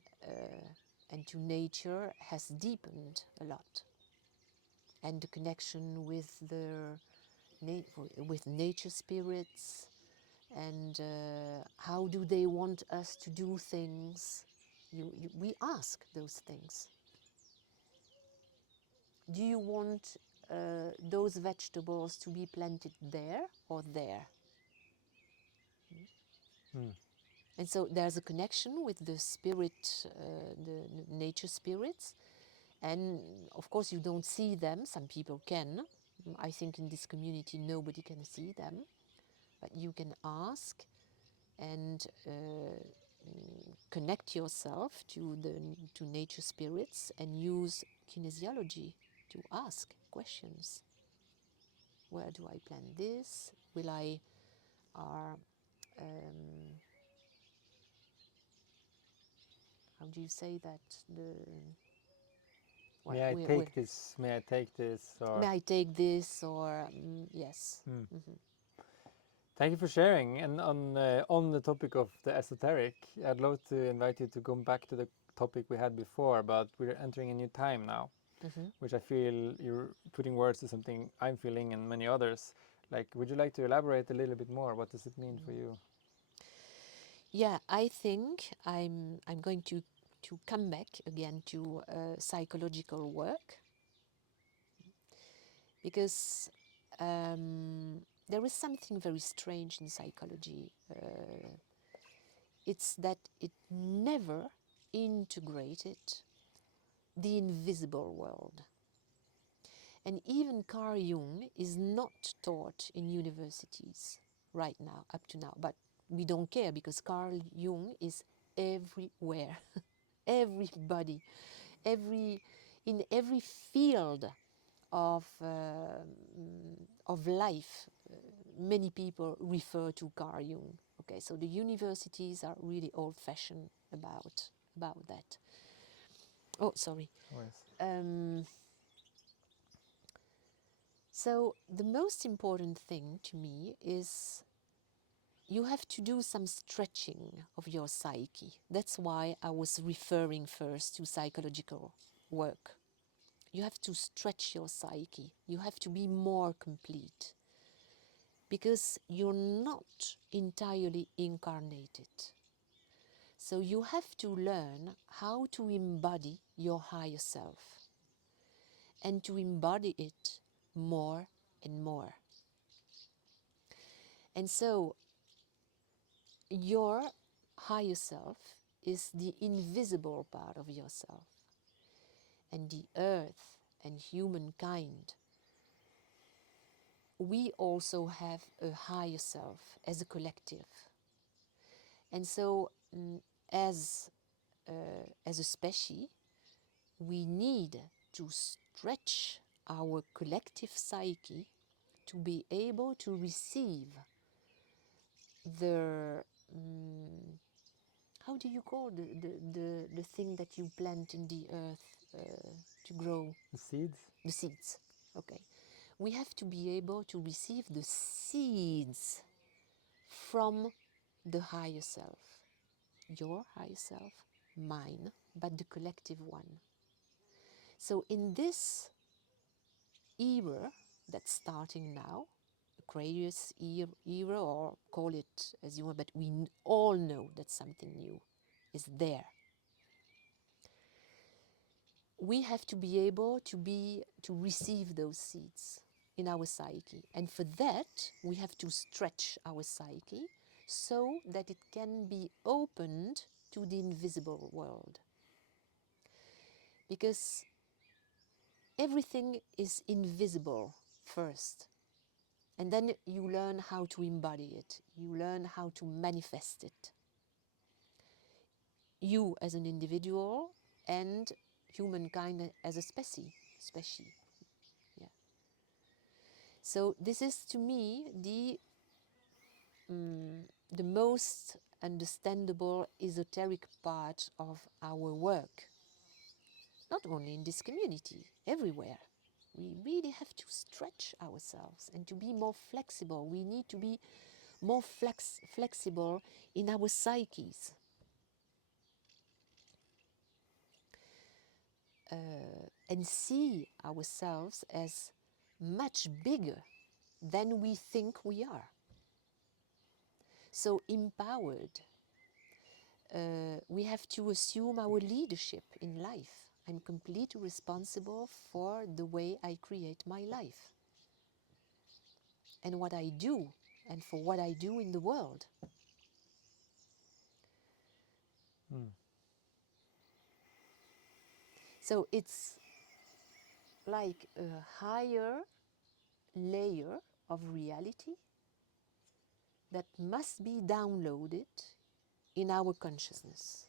and to nature has deepened a lot, and the connection with with nature spirits, and how do they want us to do things. We ask those things. Do you want those vegetables to be planted there or there? And so there's a connection with the spirit, the nature spirits. And of course, you don't see them. Some people can. I think in this community, nobody can see them. But you can ask and connect yourself to nature spirits, and use kinesiology to ask questions. Where do I plant this? Will I how do you say that? May I take this? May I take this? Or May I take this? Or yes. Thank you for sharing. And on the topic of the esoteric, I'd love to invite you to come back to the topic we had before, but we're entering a new time now, which I feel you're putting words to something I'm feeling and many others. Like, would you like to elaborate a little bit more? What does it mean for you? Yeah, I think I'm going to come back again to psychological work, because there is something very strange in psychology. It's that it never integrated the invisible world. And even Carl Jung is not taught in universities right now, up to now. But we don't care, because Carl Jung is everywhere. Everybody, in every field of life, many people refer to Carl Jung. Okay, so the universities are really old-fashioned about that. Oh, sorry. Always. So the most important thing to me is you have to do some stretching of your psyche. That's why I was referring first to psychological work. You have to stretch your psyche. You have to be more complete because you're not entirely incarnated. So you have to learn how to embody your higher self and to embody it more and more. And so your higher self is the invisible part of yourself. And the earth and humankind, we also have a higher self as a collective. And so as a species, we need to stretch our collective psyche to be able to receive the how do you call the thing that you plant in the earth to grow? The seeds. The seeds. Okay. We have to be able to receive the seeds from the higher self. Your higher self, mine, but the collective one. So in this era that's starting now, Aquarius era, or call it as you want, but we all know that something new is there. We have to be able to receive those seeds in our psyche, and for that we have to stretch our psyche so that it can be opened to the invisible world, because everything is invisible first, and then you learn how to embody it, you learn how to manifest it, you as an individual and humankind as a species. Yeah. So this is to me the most understandable esoteric part of our work. Not only in this community, everywhere. We really have to stretch ourselves and to be more flexible. We need to be more flexible in our psyches. And see ourselves as much bigger than we think we are. So empowered, we have to assume our leadership in life. I'm completely responsible for the way I create my life and what I do and for what I do in the world. So it's like a higher layer of reality that must be downloaded in our consciousness.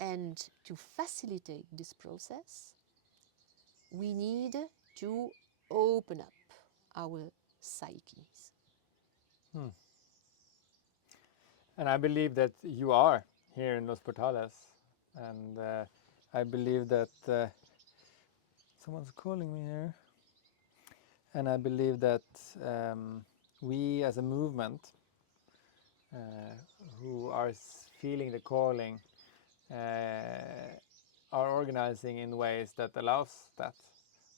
And to facilitate this process, we need to open up our psyches. And I believe that you are here in Los Portales, and I believe that someone's calling me here, and I believe that we as a movement who are feeling the calling are organizing in ways that allows that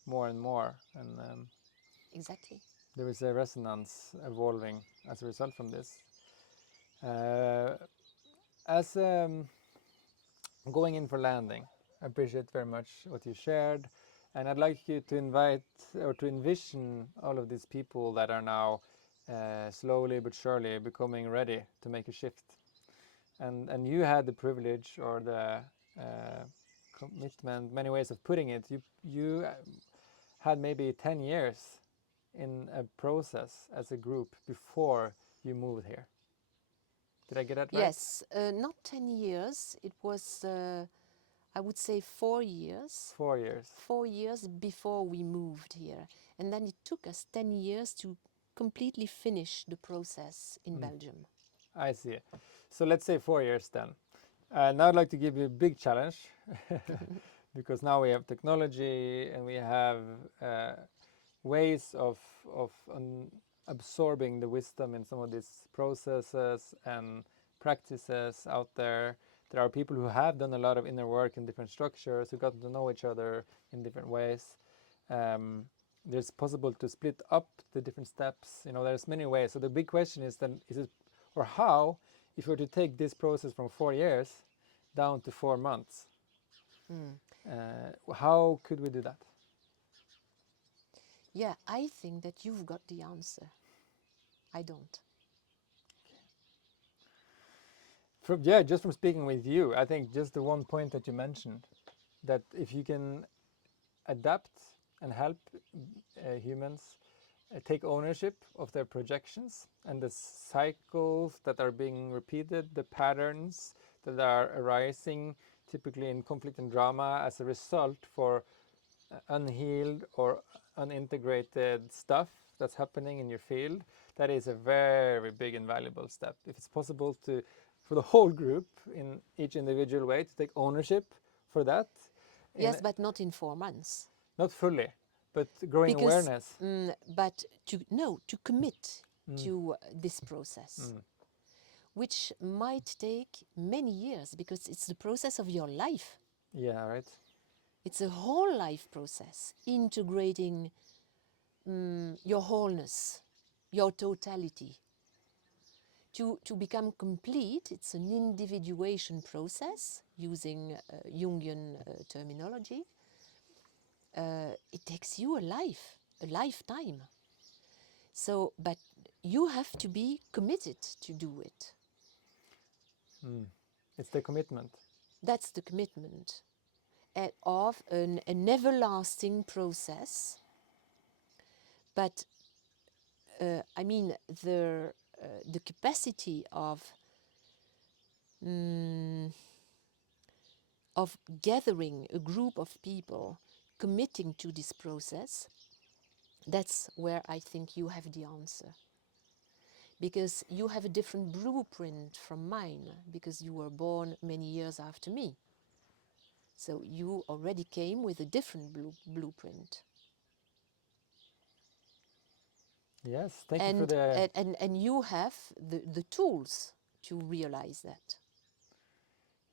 more and more, and Exactly. there is a resonance evolving as a result from this. As going in for landing, I appreciate very much what you shared, and I'd like you to invite or to envision all of these people that are now slowly but surely becoming ready to make a shift. And you had the privilege or the commitment, many ways of putting it. You had maybe 10 years in a process as a group before you moved here. Did I get that right? Yes, not 10 years. It was, I would say, 4 years. 4 years. 4 years before we moved here. And then it took us 10 years to completely finish the process in Mm. Belgium. I see. So let's say 4 years then. Now I'd like to give you a big challenge because now we have technology and we have ways of absorbing the wisdom in some of these processes and practices out there. There are people who have done a lot of inner work in different structures, who got to know each other in different ways. There's possible to split up the different steps. You know, there's many ways. So the big question is then, is it, or how, if we were to take this process from 4 years down to 4 months, Mm. how could we do that? Yeah, I think that you've got the answer. I don't. Just from speaking with you, I think just the one point that you mentioned, that if you can adapt and help humans take ownership of their projections and the cycles that are being repeated, the patterns that are arising typically in conflict and drama as a result for unhealed or unintegrated stuff that's happening in your field, that is a very big and valuable step. If it's possible to, for the whole group in each individual way, to take ownership for that, Yes, but not in 4 months. not fully, but growing Because, awareness. but to commit Mm. to this process, Mm. which might take many years because it's the process of your life. Yeah, right. It's a whole life process, integrating your wholeness, your totality. To become complete, it's an individuation process using Jungian terminology. It takes you a lifetime. So, but you have to be committed to do it. Mm. It's the commitment. That's the commitment of an everlasting process. But I mean, the capacity of gathering a group of people committing to this process, that's where I think you have the answer. Because you have a different blueprint from mine, because you were born many years after me. So you already came with a different blueprint. Yes, thank you for the... And you have the tools to realize that.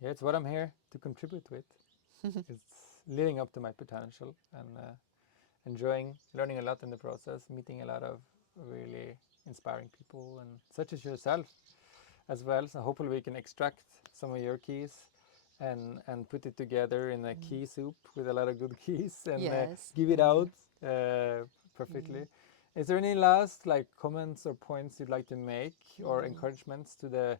Yeah, it's what I'm here to contribute with. It's living up to my potential and enjoying, learning a lot in the process, meeting a lot of really inspiring people and such as yourself as well. So hopefully we can extract some of your keys and put it together in a key soup with a lot of good keys and Yes. give it out perfectly. Is there any last comments or points you'd like to make or encouragements to the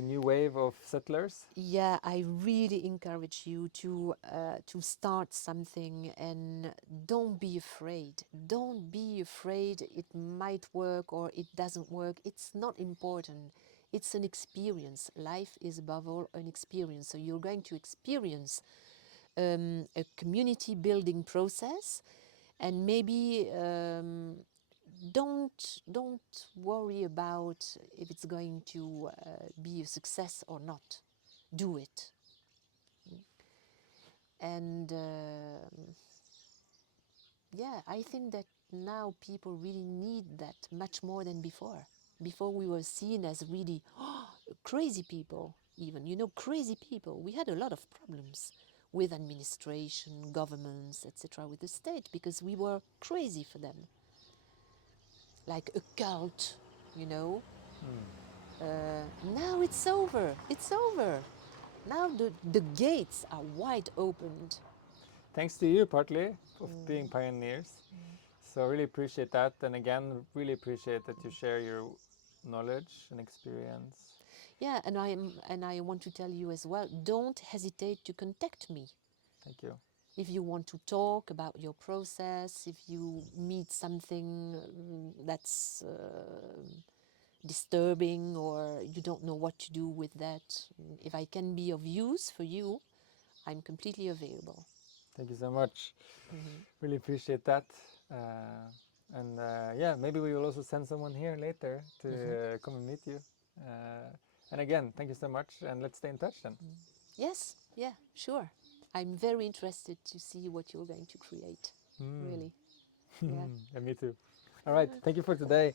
new wave of settlers? Yeah, I really encourage you to start something, and don't be afraid. Don't be afraid it might work or it doesn't work. It's not important. It's an experience. Life is above all an experience. So you're going to experience a community building process, and maybe don't worry about if it's going to be a success or not. Do it. And yeah, I think that now people really need that much more than before. Before we were seen as really crazy people, even, crazy people. We had a lot of problems with administration, governments, etc., with the state, because we were crazy for them. Like a cult, you know. Now it's over. It's over. Now the gates are wide opened. Thanks to you partly for being pioneers. So I really appreciate that, and again really appreciate that you share your knowledge and experience. Yeah, and I want to tell you as well, don't hesitate to contact me. Thank you. If you want to talk about your process, if you meet something that's disturbing, or you don't know what to do with that, if I can be of use for you, I'm completely available. Thank you so much. Really appreciate that. And yeah, maybe we will also send someone here later to come and meet you. And again, thank you so much, and let's stay in touch then. Yes, yeah, sure. I'm very interested to see what you're going to create. Really. Yeah. Yeah, me too. All right, thank you for today.